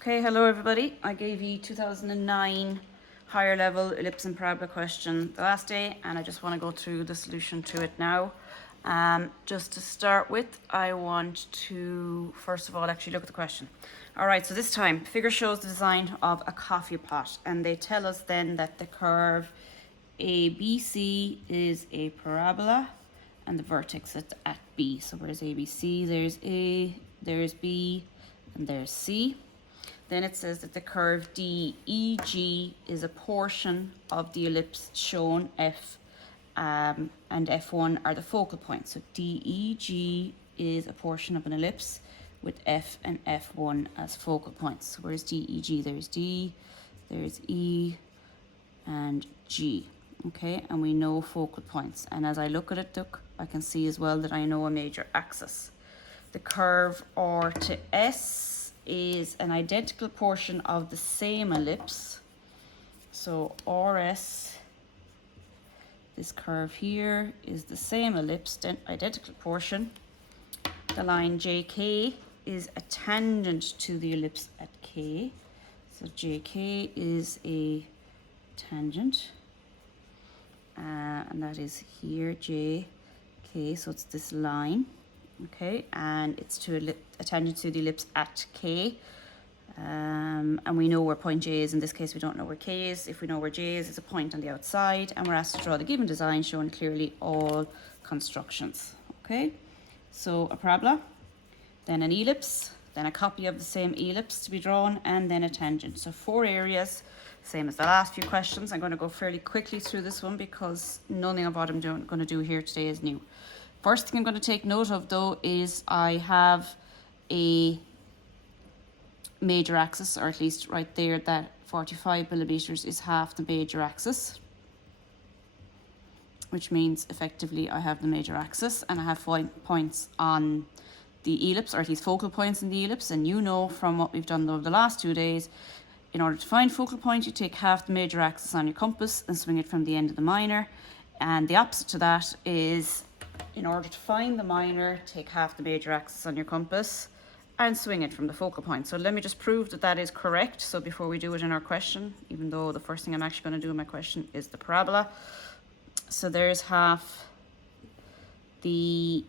Okay, hello everybody. I gave you 2009 higher level ellipse and parabola question the last day, and I just want to go through the solution to it now. Just to start with, I want to first of all actually look at the question. All right, so this time figure shows the design of a coffee pot, and they tell us then that the curve ABC is a parabola and the vertex is at B. So where's ABC? There's A, there's B, and there's C. Then it says that the curve DEG is a portion of the ellipse shown F, and F1 are the focal points. So DEG is a portion of an ellipse with F and F1 as focal points. So where's DEG? There's D, there's E, and G. Okay, and we know focal points. And as I look at it, look, I can see as well that I know a major axis. The curve R to S is an identical portion of the same ellipse. So RS, this curve here, is the same ellipse, identical portion. The line JK is a tangent to the ellipse at K. So JK is a tangent. And that is here, JK, so it's this line. Okay, and it's to a tangent to the ellipse at K. And we know where point J is. In this case, we don't know where K is. If we know where J is, it's a point on the outside. And we're asked to draw the given design showing clearly all constructions. Okay, so a parabola, then an ellipse, then a copy of the same ellipse to be drawn, and then a tangent. So 4 areas, same as the last few questions. I'm going to go fairly quickly through this one because nothing of what I'm going to do here today is new. First thing I'm going to take note of though is I have a major axis, or at least right there, that 45 millimeters is half the major axis, which means effectively I have the major axis and I have points on the ellipse, or at least focal points in the ellipse. And you know from what we've done over the last 2 days, in order to find focal point, you take half the major axis on your compass and swing it from the end of the minor. And the opposite to that is, in order to find the minor, take half the major axis on your compass and swing it from the focal point. So let me just prove that that is correct. So before we do it in our question, even though the first thing I'm actually going to do in my question is the parabola. So there's half the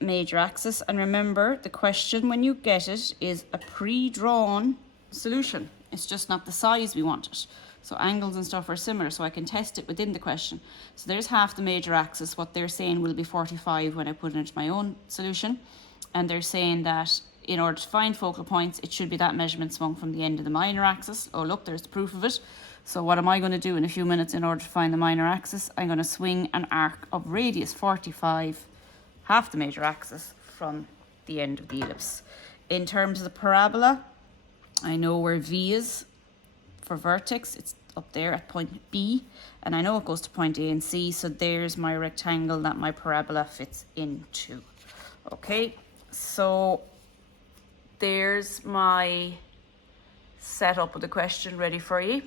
major axis. And remember, the question when you get it is a pre-drawn solution. It's just not the size we want it. So angles and stuff are similar, so I can test it within the question. So there's half the major axis. What they're saying will be 45 when I put it into my own solution. And they're saying that in order to find focal points, it should be that measurement swung from the end of the minor axis. Oh, look, there's the proof of it. So what am I going to do in a few minutes in order to find the minor axis? I'm going to swing an arc of radius 45, half the major axis, from the end of the ellipse. In terms of the parabola, I know where V is. For vertex, it's up there at point B, and I know it goes to point A and C, so there's my rectangle that my parabola fits into. Okay, so there's my setup of the question ready for you.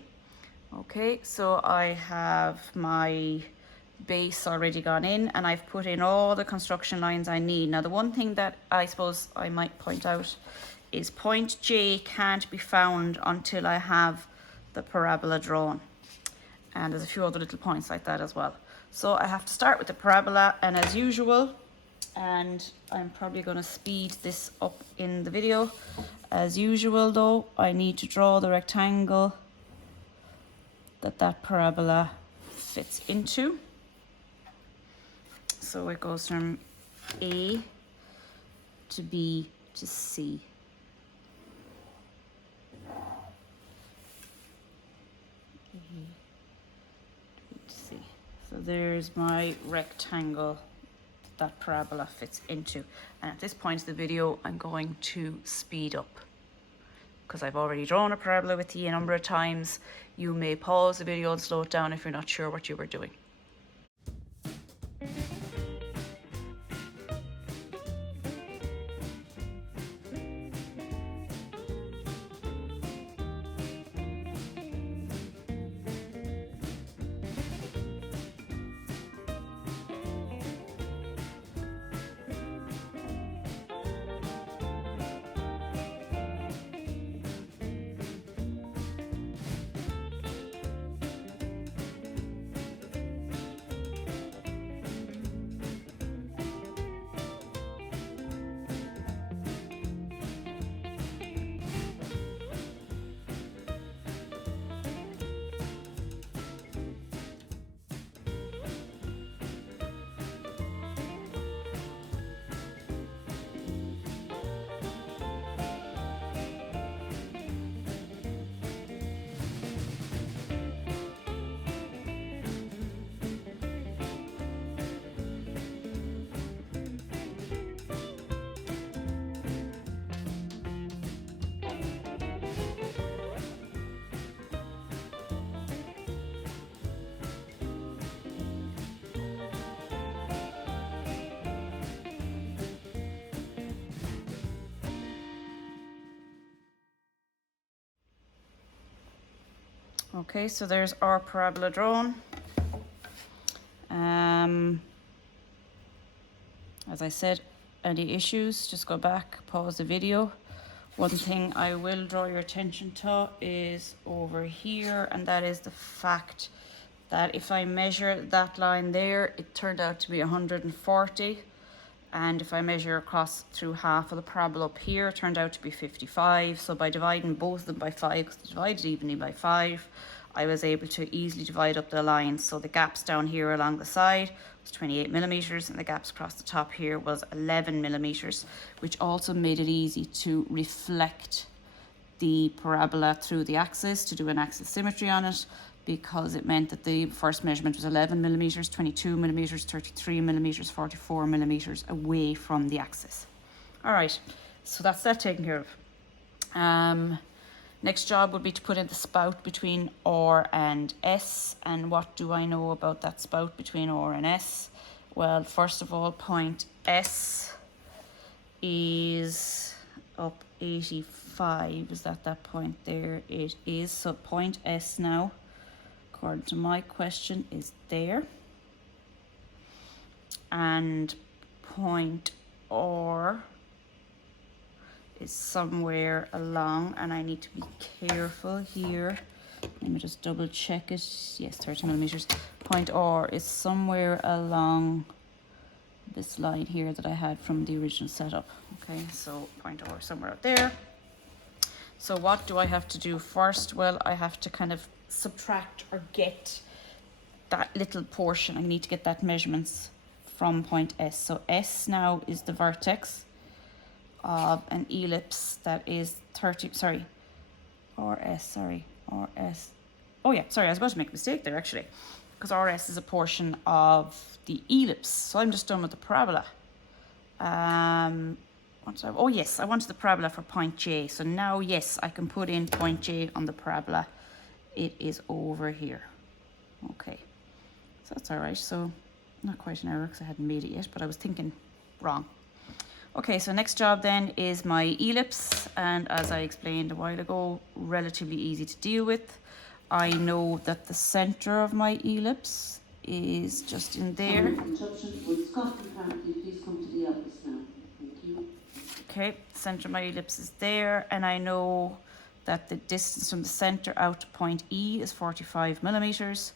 Okay, so I have my base already gone in, and I've put in all the construction lines I need. Now, the one thing that I suppose I might point out is point J can't be found until I have the parabola drawn, and there's a few other little points like that as well. So I have to start with the parabola, and as usual, and I'm probably going to speed this up in the video, as usual though, I need to draw the rectangle that parabola fits into. So it goes from A to B to C. So there's my rectangle that parabola fits into. And at this point of the video, I'm going to speed up because I've already drawn a parabola with you a number of times. You may pause the video and slow it down if you're not sure what you were doing. Okay, so there's our parabola drawn. As I said, any issues, just go back, pause the video. One thing I will draw your attention to is over here, and that is the fact that if I measure that line there, it turned out to be 140. And if I measure across through half of the parabola up here, it turned out to be 55. So by dividing both of them by 5, because they're divided evenly by 5, I was able to easily divide up the lines. So the gaps down here along the side was 28 millimeters, and the gaps across the top here was 11 millimeters, which also made it easy to reflect the parabola through the axis to do an axis symmetry on it, because it meant that the first measurement was 11 millimeters, 22 millimeters, 33 millimeters, 44 millimeters away from the axis. All right, so that's that taken care of. Next job would be to put in the spout between R and S. And what do I know about that spout between R and S? Well, first of all, point S is up 85. Is that point there? It is. So point S now, according to my question, is there. And point R is somewhere along, and I need to be careful here. Let me just double check it. Yes, 30 millimeters. Point R is somewhere along this line here that I had from the original setup. Okay, so point R somewhere out there. So what do I have to do first? Well, I have to kind of subtract or get that little portion. I need to get that measurements from point S. So S now is the vertex of an ellipse that is 30, sorry, RS. Oh yeah, sorry, I was about to make a mistake there actually, because RS is a portion of the ellipse. So I'm just done with the parabola. Oh yes, I wanted the parabola for point J. So now, yes, I can put in point J on the parabola. It is over here. Okay, so that's all right. So not quite an error because I hadn't made it yet, but I was thinking wrong. Okay, so next job then is my ellipse, and as I explained a while ago, relatively easy to deal with. I know that the center of my ellipse is just in there. Okay, center of my ellipse is there, and I know that the distance from the center out to point E is 45 millimeters.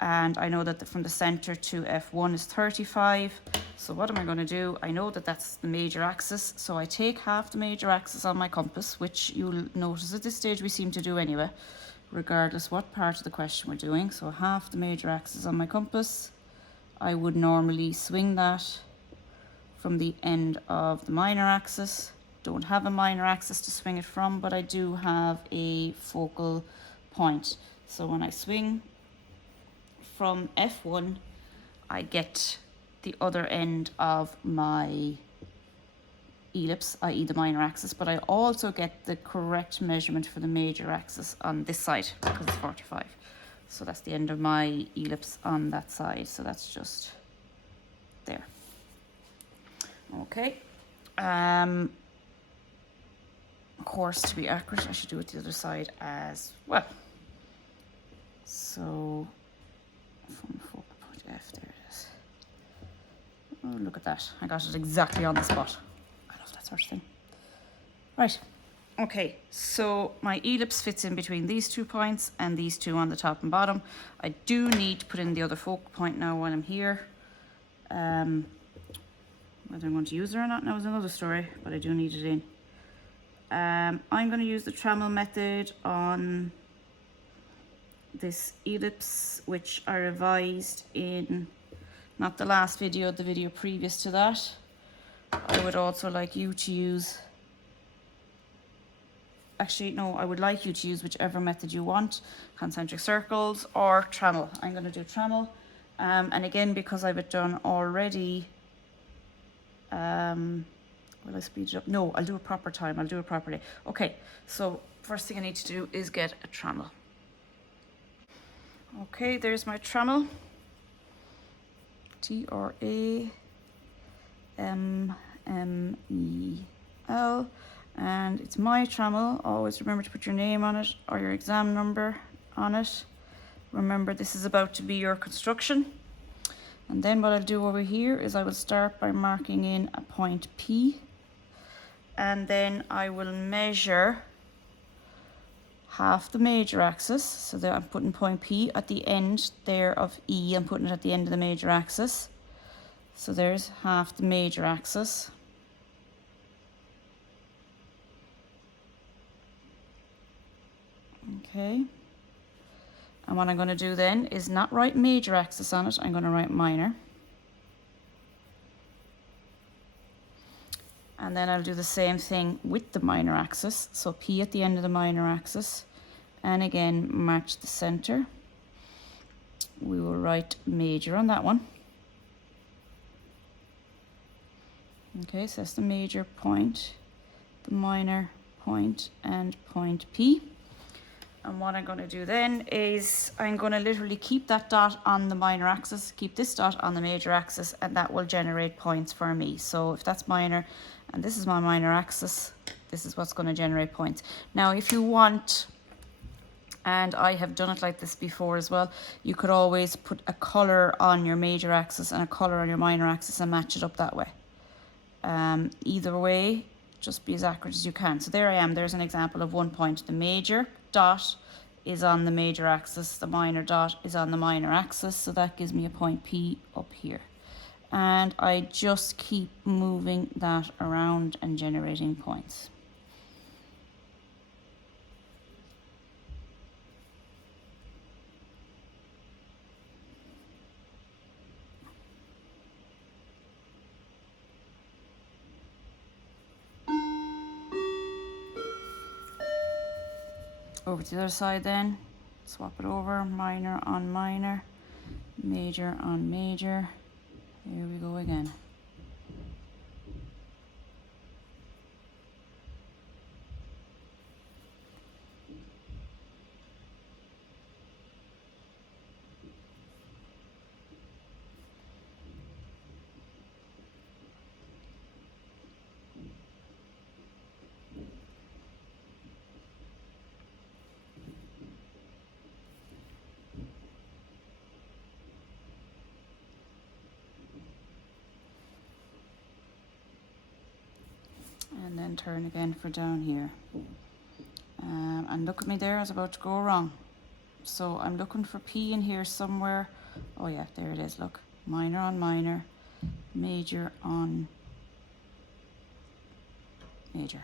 And I know that from the center to F1 is 35. So what am I going to do? I know that that's the major axis. So I take half the major axis on my compass, which you'll notice at this stage we seem to do anyway, regardless what part of the question we're doing. So half the major axis on my compass. I would normally swing that from the end of the minor axis. Don't have a minor axis to swing it from, but I do have a focal point. So when I swing from F1, I get the other end of my ellipse, i.e. the minor axis, but I also get the correct measurement for the major axis on this side, because it's 45. So that's the end of my ellipse on that side. So that's just there. Okay. Of course, to be accurate, I should do it the other side as well. So from focal point F, there it is. Oh, look at that. I got it exactly on the spot. I love that sort of thing. Right. Okay, so my ellipse fits in between these 2 points and these 2 on the top and bottom. I do need to put in the other focal point now while I'm here. Whether I'm going to use it or not now is another story, but I do need it in. I'm going to use the tremolo method on this ellipse, which I revised in not the last video, the video previous to that. I would also like you to use, actually no, I would like you to use whichever method you want, concentric circles or tremolo. I'm going to do tremolo, and again, because I've it done already, will I speed it up? No, I'll do a proper time. I'll do it properly. Okay, so first thing I need to do is get a tremolo. Okay, there's my tremolo. T-R-A-M-M-E-L. And it's my tremolo. Always remember to put your name on it or your exam number. on it. Remember, this is about to be your construction. And then what I'll do over here is I will start by marking in a point P, and then I will measure half the major axis. So that I'm putting point P at the end there of E, I'm putting it at the end of the major axis. So there's half the major axis. Okay. And what I'm going to do then is not write major axis on it, I'm going to write minor. And then I'll do the same thing with the minor axis. So P at the end of the minor axis. And again, match the center. We will write major on that one. Okay, so that's the major point, the minor point, and point P. And what I'm going to do then is I'm going to literally keep that dot on the minor axis, keep this dot on the major axis, and that will generate points for me. So if that's minor and this is my minor axis, this is what's going to generate points. Now if you want, and I have done it like this before as well, you could always put a color on your major axis and a color on your minor axis and match it up that way. Either way, just be as accurate as you can. So there I am, there's an example of 1 point. The major dot is on the major axis, the minor dot is on the minor axis, so that gives me a point P up here. And I just keep moving that around and generating points. Over to the other side then, swap it over, minor on minor, major on major. Here we go again. And then turn again for down here. And look at me there, I was about to go wrong. So I'm looking for P in here somewhere. Oh yeah, there it is, look. Minor on minor, major on major.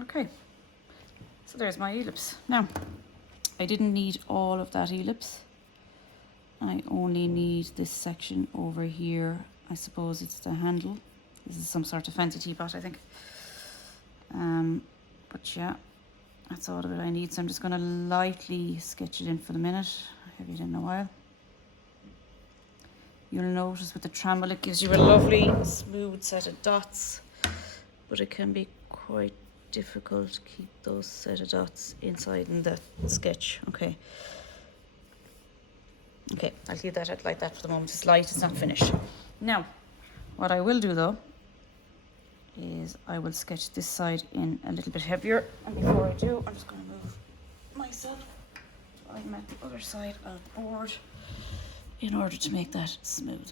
Okay, so there's my ellipse. Now, I didn't need all of that ellipse. I only need this section over here. I suppose it's the handle. This is some sort of fancy teapot, I think. But yeah, that's all of it I need. So I'm just going to lightly sketch it in for the minute. I have it in a while. You'll notice with the tremolo it gives you a lovely smooth set of dots, but it can be quite difficult to keep those set of dots inside in the sketch. Okay, I'll leave that out like that for the moment. It's light, it's not finished. Now, what I will do though is I will sketch this side in a little bit heavier. And before I do, I'm just going to move myself. I'm at the other side of the board in order to make that smooth.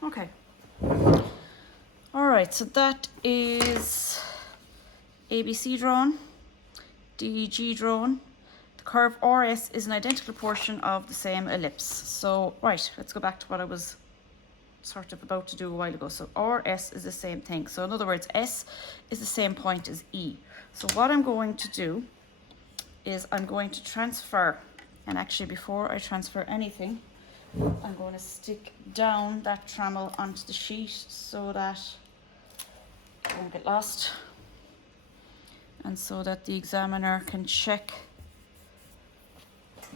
Okay. All right, so that is ABC drawn, DEG drawn. The curve RS is an identical portion of the same ellipse. So, right, let's go back to what I was sort of about to do a while ago. So RS is the same thing. So in other words, S is the same point as E. So what I'm going to do is I'm going to transfer, and actually before I transfer anything, I'm going to stick down that tremolo onto the sheet so that it won't get lost, and so that the examiner can check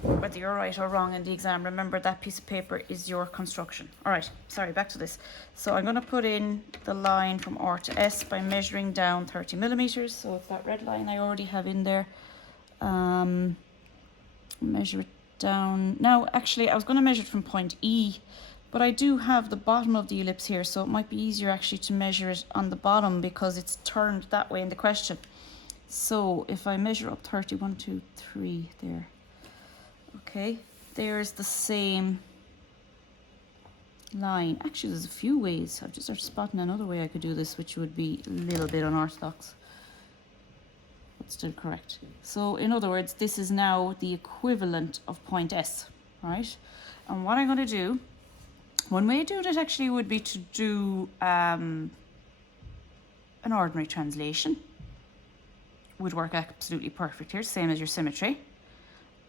whether you're right or wrong in the exam. Remember, that piece of paper is your construction. All right, sorry, back to this. So I'm going to put in the line from R to S by measuring down 30 millimeters. So it's that red line I already have in there. Measure it down. Now, actually, I was going to measure it from point E, but I do have the bottom of the ellipse here, so it might be easier actually to measure it on the bottom because it's turned that way in the question. So if I measure up 30, 1, 2, 3 there. Okay, there's the same line. Actually, there's a few ways. I've just started spotting another way I could do this, which would be a little bit unorthodox, but still correct. So in other words, this is now the equivalent of point S, right? And what I'm going to do, one way to do that actually would be to do an ordinary translation. Would work absolutely perfect here, same as your symmetry.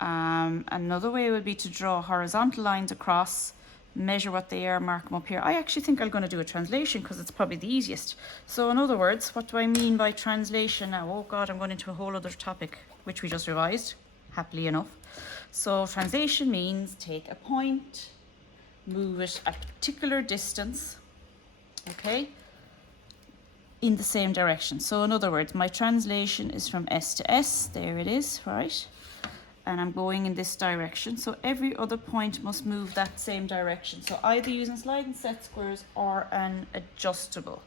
Another way would be to draw horizontal lines across, measure what they are, mark them up here. I actually think I'm going to do a translation because it's probably the easiest. So in other words, what do I mean by translation now? Oh God, I'm going into a whole other topic, which we just revised, happily enough. So translation means take a point, move it a particular distance, okay, in the same direction. So in other words, my translation is from S to S, there it is, right? And I'm going in this direction. So every other point must move that same direction. So either using sliding set squares or an adjustable.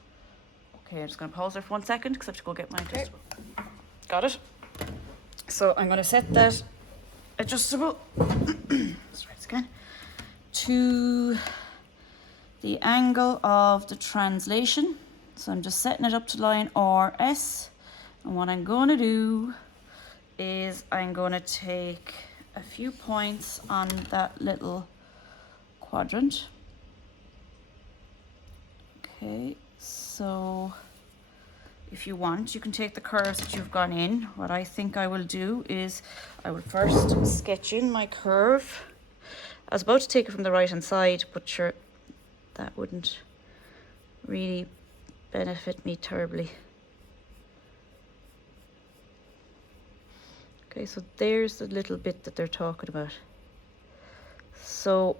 Okay, I'm just going to pause there for 1 second because I have to go get my adjustable. Got it? So I'm going to set that adjustable, let's try this again, to the angle of the translation. So I'm just setting it up to line RS. And what I'm going to do is I'm going to take a few points on that little quadrant. Okay, so if you want, you can take the curves that you've gone in. What I think I will do is I will first sketch in my curve. I was about to take it from the right hand side, but sure, that wouldn't really benefit me terribly. Okay, so there's the little bit that they're talking about. So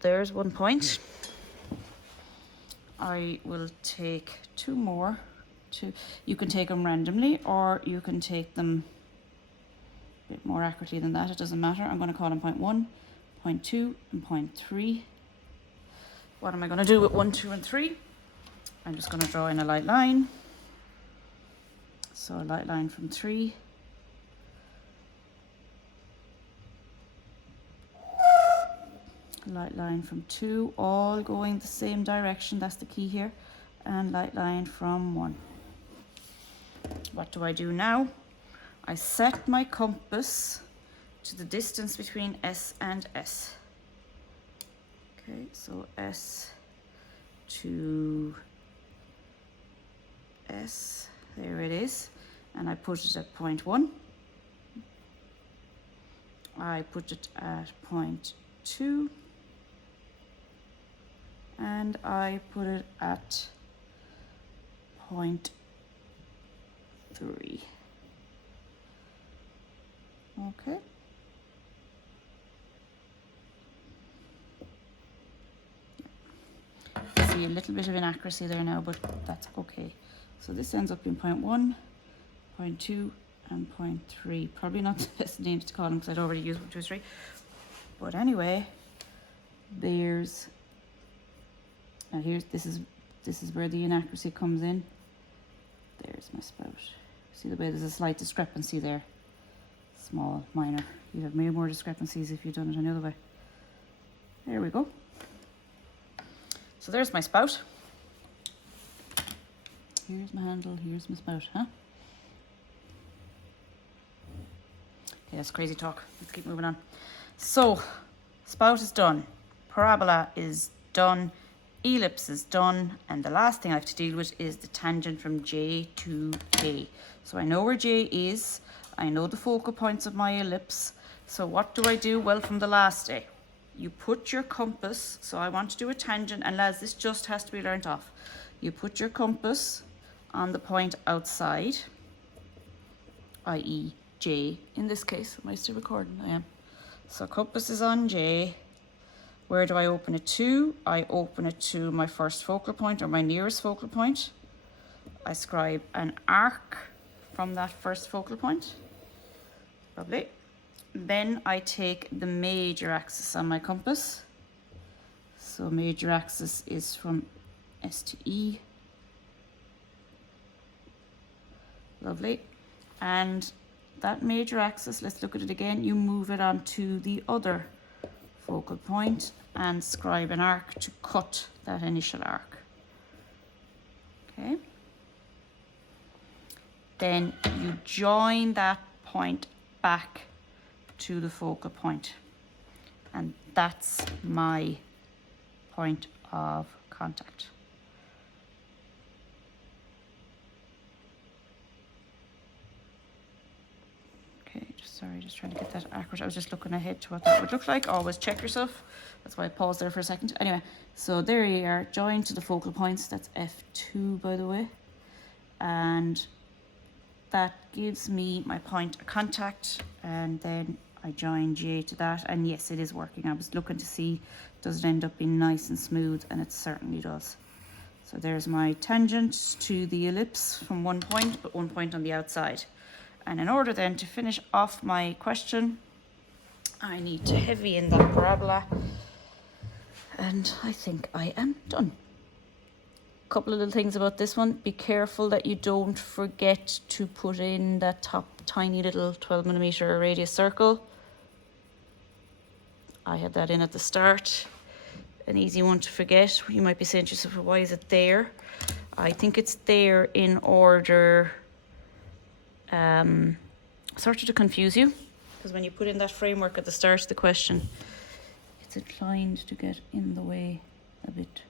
there's 1 point. I will take 2 more. You can take them randomly or you can take them a bit more accurately than that. It doesn't matter. I'm going to call them point 1, point 2, and point 3. What am I going to do with 1, 2, and 3? I'm just going to draw in a light line. So a light line from 3. Light line from 2, all going the same direction, that's the key here, and light line from 1. What do I do now? I set my compass to the distance between S and S. Okay, so S to S, there it is, and I put it at point 1. I put it at point 2. and I put it at 0.3. Okay. See a little bit of inaccuracy there now, but that's okay. So this ends up in 0.1, 0.2, and 0.3. Probably not the best names to call them because I'd already used 1, 2, 3. But anyway, there's this is where the inaccuracy comes in. There's my spout. See the way there's a slight discrepancy there. Small, minor. You'd have many more discrepancies if you'd done it another way. There we go. So there's my spout. Here's my handle, here's my spout, huh? Okay, that's crazy talk. Let's keep moving on. So, spout is done. Parabola is done. Ellipse is done. And the last thing I have to deal with is the tangent from J to K. So I know where J is. I know the focal points of my ellipse. So what do I do? Well, from the last day, you put your compass. So I want to do a tangent, and lads, this just has to be learnt off. You put your compass on the point outside, i.e. J in this case. Am I still recording? I am. So compass is on J. Where do I open it to? I open it to my first focal point, or my nearest focal point. I scribe an arc from that first focal point. Lovely. Then I take the major axis on my compass. So major axis is from S to E. Lovely. And that major axis, let's look at it again. You move it onto the other focal point and scribe an arc to cut that initial arc. Okay. Then you join that point back to the focal point, and that's my point of contact. Okay, just trying to get that accurate. I was just looking ahead to what that would look like. Always check yourself. That's why I paused there for a second. Anyway, so there you are, joined to the focal points. That's F2, by the way. And that gives me my point of contact, and then I join J to that, and yes, it is working. I was looking to see, does it end up being nice and smooth, and it certainly does. So there's my tangent to the ellipse from one point, but one point on the outside. And in order then to finish off my question, I need to heavy in that parabola, and I think I am done. Couple of little things about this one. Be careful that you don't forget to put in that top tiny little 12mm radius circle. I had that in at the start. An easy one to forget. You might be saying to yourself, why is it there? I think it's there in order sort of to confuse you, because when you put in that framework at the start of the question, it's inclined to get in the way a bit.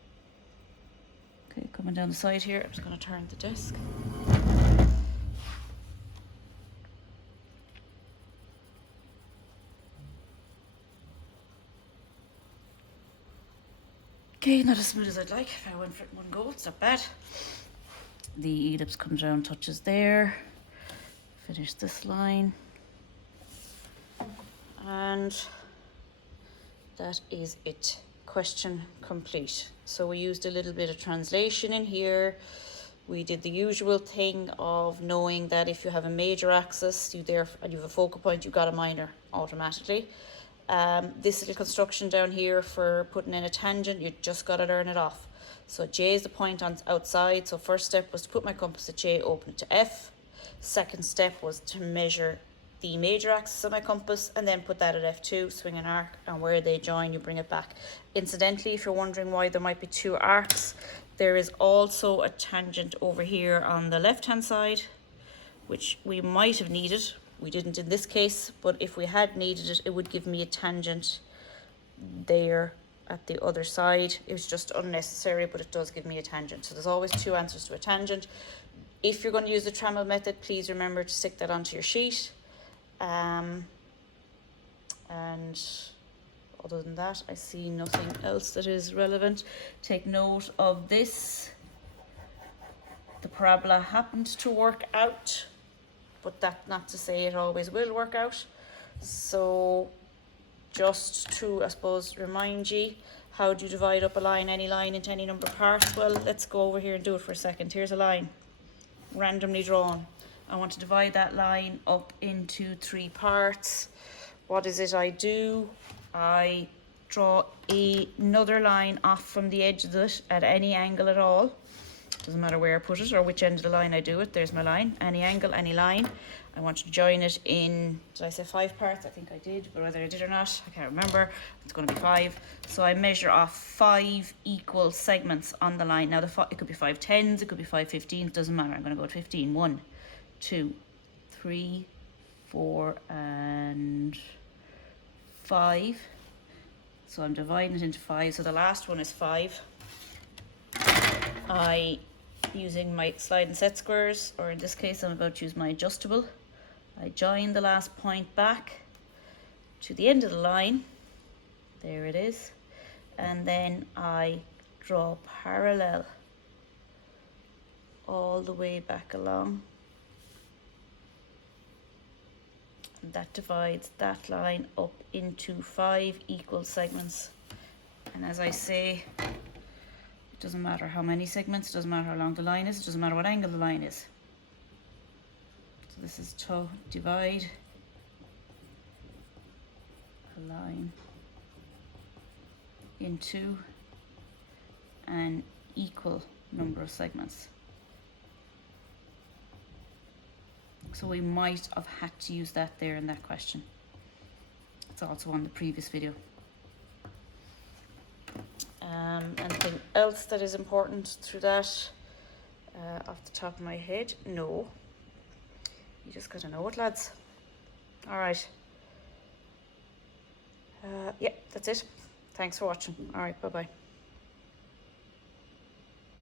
Okay, coming down the side here, I'm just going to turn the desk. Okay, not as smooth as I'd like. If I went for it in one go, it's not bad. The ellipse comes around, touches there. Finish this line. And that is it. Question complete. So we used a little bit of translation in here. We did the usual thing of knowing that if you have a major axis, and you have a focal point, you got a minor automatically. This little construction down here for putting in a tangent, you just got to learn it off. So J is the point on outside. So first step was to put my compass at J, open it to F. Second step was to measure the major axis of my compass and then put that at F2, swing an arc, and where they join, you bring it back. Incidentally, if you're wondering why there might be two arcs, there is also a tangent over here on the left-hand side, which we might have needed. We didn't in this case, but if we had needed it, it would give me a tangent there at the other side. It was just unnecessary, but it does give me a tangent. So there's always two answers to a tangent. If you're going to use the tremolo method, please remember to stick that onto your sheet. And Other than that, I see nothing else that is relevant. Take note of this. The parabola happened to work out, but that's not to say it always will work out. So just to, I suppose, remind you, how do you divide up a line, any line, into any number of parts? Well, let's go over here and do it for a second. Here's a line, randomly drawn. I want to divide that line up into 3 parts. What is it I do? I draw another line off from the edge of it at any angle at all. Doesn't matter where I put it or which end of the line I do it. There's my line, any angle, any line. I want to join it in, did I say 5 parts? I think I did, but whether I did or not, I can't remember. It's going to be 5. So I measure off 5 equal segments on the line. Now it could be 5 tens, it could be 5 15s, doesn't matter. I'm going to go with 15. 1, 2, 3, 4, and 5. So I'm dividing it into 5. So the last one is 5. Using my slide and set squares, or in this case I'm about to use my adjustable, I join the last point back to the end of the line. There it is. And then I draw parallel all the way back along. And that divides that line up into 5 equal segments. And as I say, it doesn't matter how many segments, it doesn't matter how long the line is, it doesn't matter what angle the line is. So this is to divide a line into an equal number of segments. So we might have had to use that there in that question. It's also on the previous video. Anything else that is important through that off the top of my head? No. You just gotta know it, lads. All right. Yeah, that's it. Thanks for watching. All right, bye-bye.